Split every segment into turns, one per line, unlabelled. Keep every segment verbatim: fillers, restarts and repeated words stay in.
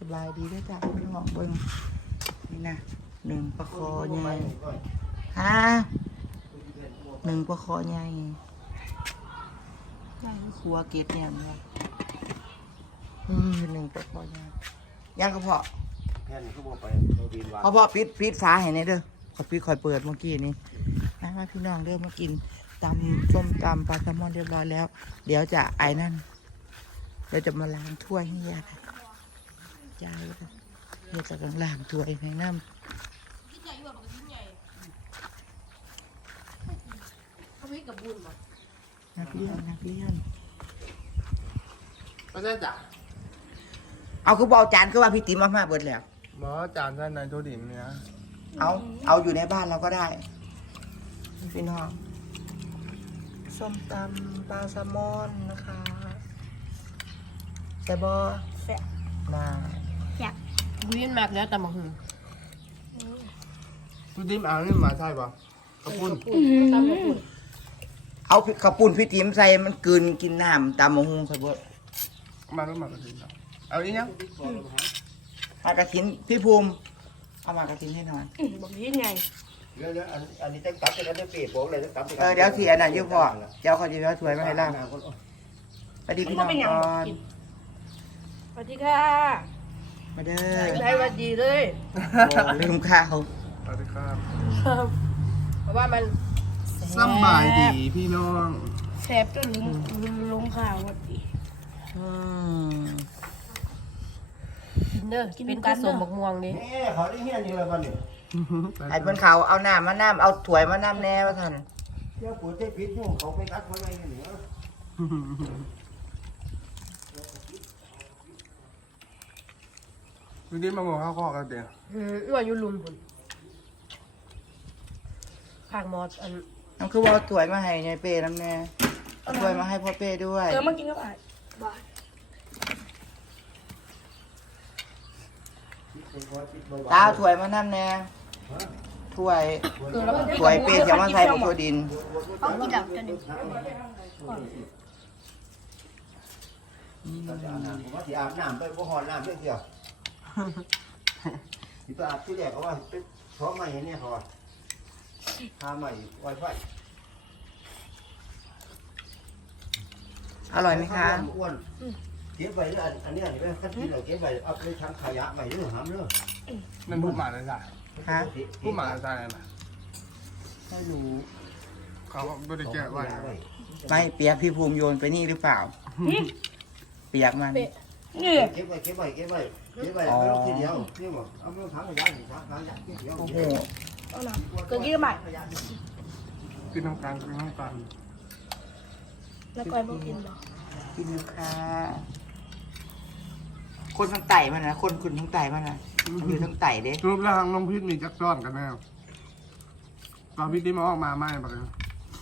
บายดีด้วยจ้ะพี่น้องเบิ้งนี่นะหนึ่งปลาคอใหญ่ฮะหนึ่งปลาคอใหญ่ขัวเกล็ดเนี่ยนะอืมหนึ่งปลาคอใหญ่ยังก็พอ
แค่นี้เขาบอกไปเขาบินวาง
พอพอปิดปิดฟ้าเห็นไหมเด้อขอปิดคอยเปิดเมื่อกี้นี้นะว่าพี่น้องเด้อมากินตำส้มตำปลาแซลมอนเรียบร้อยแล้ว เดี๋ยวจะไอ้นั่นเดี๋ยวจะมาล้างถ้วยให้ยายยายเลยเดี๋ยวจะกำลังล้างถ้วยให้น้ำ
เขาไม่กับบุญหรอ
นักเรียนนักเรียน
ไม่ใช่จ้ะ
เอาคือบอกจานคือว่าพี่ติ๋มมามาเบิดแล้ว
หมอจานท่านนายโจดินเนี่ย
เอาเอาอยู่ในบ้านเราก็ได้พี่น้องส้มตำปลาแซลมอนนะคะแซ่บบอ
แซ่บ
มา
อยากวินมากแล้วแต่มาหึง
พี่ดิมเอานี่มาใช่ป่ะขอบคุณ
ตำกระปุน
เอาข้าวปุ้นพี่ติ๋มใส่มันกลืนกินน้ำตามมะฮุงใส่เบิด
มาแล้วมากระถิ่นเอาอีกยัง
มากระถินพี่ภูมิเอามากระถินให้หน่อย
บอกยิ่งไง
เดี๋ยวอันอันนี้ต้องตัดไปกันได้เปียกบอกเลยต้องตัดไป
เออเดี๋ยวเสียน่ะอยุ่พ่อเจ้าเขาจะเอาสวยมาให้ล่างไปดีพี่น้องก่อน
สวัสดีค่ะ
มาเด้อ
ได้วันดีเลย
โอ้ลืมข้าว
สวัสดีครับ
เพราะว่ามัน
สบายดีพี่น้อง
แซ่บจนลุงลุงข่าววันดี
อืม
กินเด้อเป็นกระสมบักม่วงดิ
นี่เขาได้เฮี้ยนอยู่เลยวันนี้
ไอ้เพิ่นเขาเอาน้ำมาน้ำเอาถ้วยมาน้ำแน่ว่าท่าน
เจ้าปู่เจ้าพิษยุ่งเขาไปกัดเขาไงกันเหนือพี่ดิมมาบอกข้าวข้อกันเดี๋ยว
อืมอ้วนอยู่ลุมพุ่นข้างมอดอัน
น้องคือว่าเอาถ้วยมาให้ยายเป้น้ำแน่เอาถ้วยมาให้พ่อเป้ด้วย
เออมากินกับอ่ะบาย
ตาเอาถ้วยมาน้ำแน่ถ้วย
เออแล้วมัน
ถ้วยเป้จะมาใส่บักโซดิน
เขากินดับจนนึง
ผมว่าที่อาบน้ำไปบ่หอนน้ำเรื่องเดียวที่ไปอาบที่แรกเขาว่าไปท้องใหม่เนี่ยเขาว่าทาใหม่ไวไฟ
อร่อยไหมคะ
อ้วนเก็บไปเรื่องอันนี้อันนี้เป็นขั้นที่เราเก็บไปเอาไปทำขยะใหม่เรื่องหามเรื่อง
มันพูดหมาเลยจ้ะ
ฮะ
พูดหมาเลยจ้ะนั่นน่ะ
ไม่รู้
เขาไม่ได้แก้ไว้
ไม่เปียกพี่ภูมิโยนไปนี่หรือเปล่า เปียกมัน
นี่
เก็บไปเก็บไปเก็บไปเก็บไปไม่ต้องทีเดียวนี่หมดเอาไม่ต้องทำขยะหนึ่งทำขยะเดียว
โอ้โห
เอาหน่ะเกิดยี่ใหม่
กินน้ำกลางกินน้ำกลาง
แล้วก้อยบอกกินบ่
กินค่ะคนทั้งไต่มันนะคนคุณทั้งไต่มันนะมันอยู่ทั้งไต่เด้
รูปร่างน้องพิษมีจักซ้อนกันแน่ตอนพิษที่มาออกมาไม่ปะเนี่ย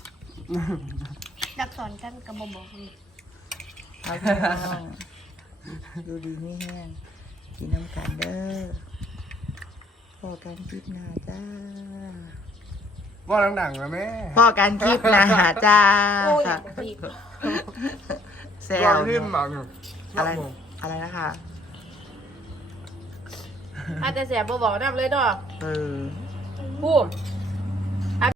ดักสอนกันกับบ่บอกนี่
เอาพี่น้องดูดีไม่แห้งกินน้ำกันเด้อพอกันคลิปหน้าจ้า
ว่าดังๆนะแม่
พอกันคลิปหน้าจ้า
โอ้ย
ค่ะ
รีบ
แซ
ก่อ
วน
ที่หมาอยู่
อะไรอะไรนะคะ
อาจจะแสบบ่บอกน้ำเลยเนาะ
เออ
พูด